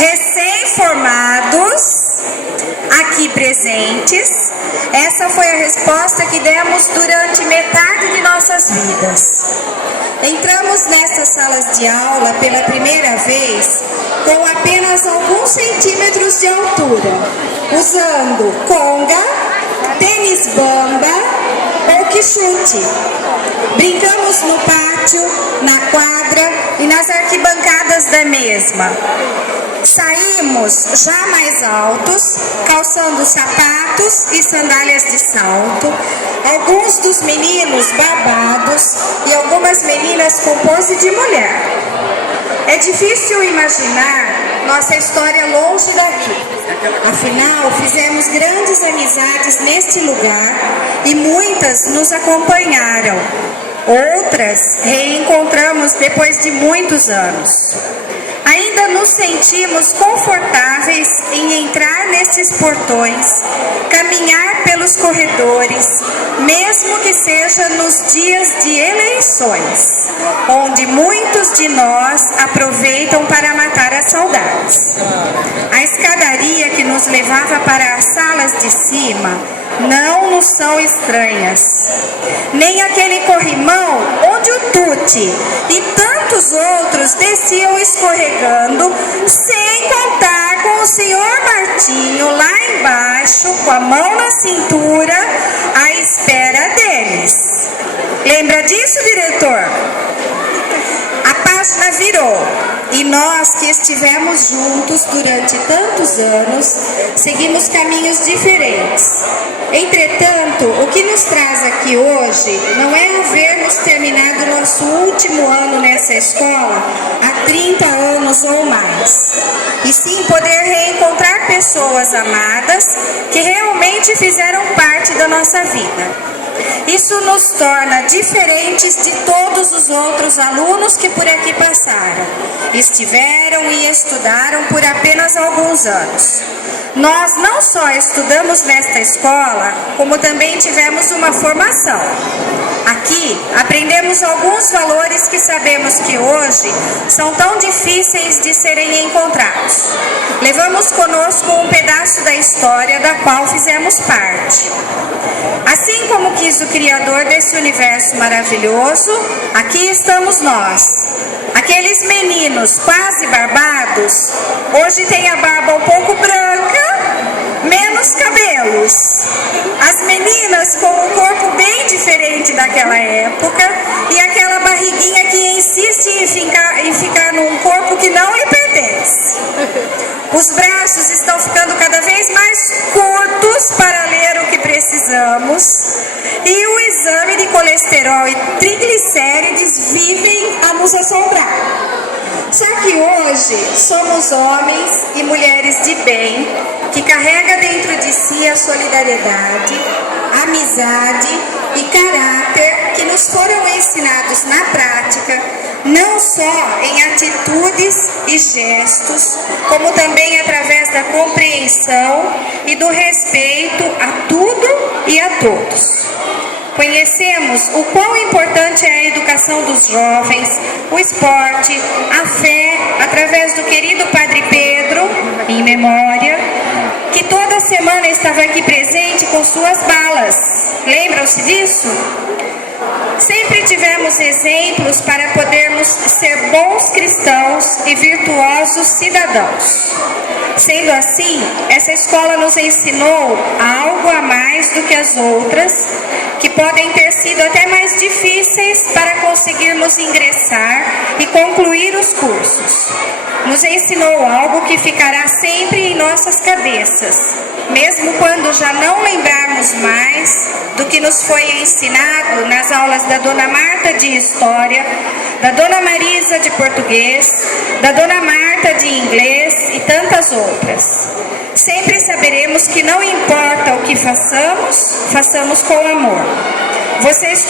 recém-formados, aqui presentes, essa foi a resposta que demos durante metade de nossas vidas. Entramos nestas salas de aula pela primeira vez com apenas alguns centímetros de altura, usando conga, tênis bamba ou quichute. Brincamos no pátio, na quadra e nas arquibancadas da mesma. Saímos já mais altos, calçando sapatos e sandálias de salto, alguns dos meninos barbados e algumas meninas com pose de mulher. É difícil imaginar nossa história longe daqui. Afinal, fizemos grandes amizades neste lugar e muitas nos acompanharam. Outras reencontramos depois de muitos anos. Ainda nos sentimos confortáveis em entrar nestes portões, caminhar pelos corredores, mesmo que seja nos dias de eleições, onde muitos de nós aproveitam para matar as saudades. A escadaria que nos levava para as salas de cima não nos são estranhas, nem aquele corrimão onde o Tuti e tantos outros desciam escorregando, sem contar com o senhor Martinho lá embaixo, com a mão na cintura, à espera deles. Lembra disso, diretor? A página virou e nós que estivemos juntos durante tantos anos, seguimos caminhos diferentes. Entretanto, o que nos traz aqui hoje não é havermos terminado nosso último ano nessa escola há 30 anos ou mais, e sim poder reencontrar pessoas amadas que realmente fizeram parte da nossa vida. Isso nos torna diferentes de todos os outros alunos que por aqui passaram, estiveram e estudaram por apenas alguns anos. Nós não só estudamos nesta escola, como também tivemos uma formação. Aqui aprendemos alguns valores que sabemos que hoje são tão difíceis de serem encontrados. Levamos conosco um pedaço da história da qual fizemos parte. Assim como quis o Criador desse universo maravilhoso, aqui estamos nós. Aqueles meninos quase barbados, hoje têm a barba um pouco branca, menos cabelos. As meninas com um corpo bem diferente daquela época e aquela barriguinha que insiste em ficar num corpo que não lhe pertence. Os braços estão ficando cada vez mais curtos para ler o que precisamos e o exame de colesterol e triglicérides vivem a nos assombrar. Só que hoje somos homens e mulheres de bem que carrega dentro de si a solidariedade, a amizade e caráter que nos foram ensinados na prática, não só em atitudes e gestos, como também através da compreensão e do respeito a tudo e a todos. Conhecemos o quão importante é a educação dos jovens, o esporte, a fé, através do querido Padre Pedro, em memória, que toda semana estava aqui presente com suas balas. Lembram-se disso? Sempre tivemos exemplos para podermos ser bons cristãos e virtuosos cidadãos. Sendo assim, essa escola nos ensinou algo a mais do que as outras, que podem ter sido até mais difíceis para conseguirmos ingressar e concluir os cursos. Nos ensinou algo que ficará sempre em nossas cabeças, mesmo quando já não lembrarmos mais do que nos foi ensinado nas aulas da Dona Marta de História, da Dona Marisa de Português, da Dona Marta de Inglês e tantas outras. Sempre saberemos que não importa o que façamos, façamos com amor. Vocês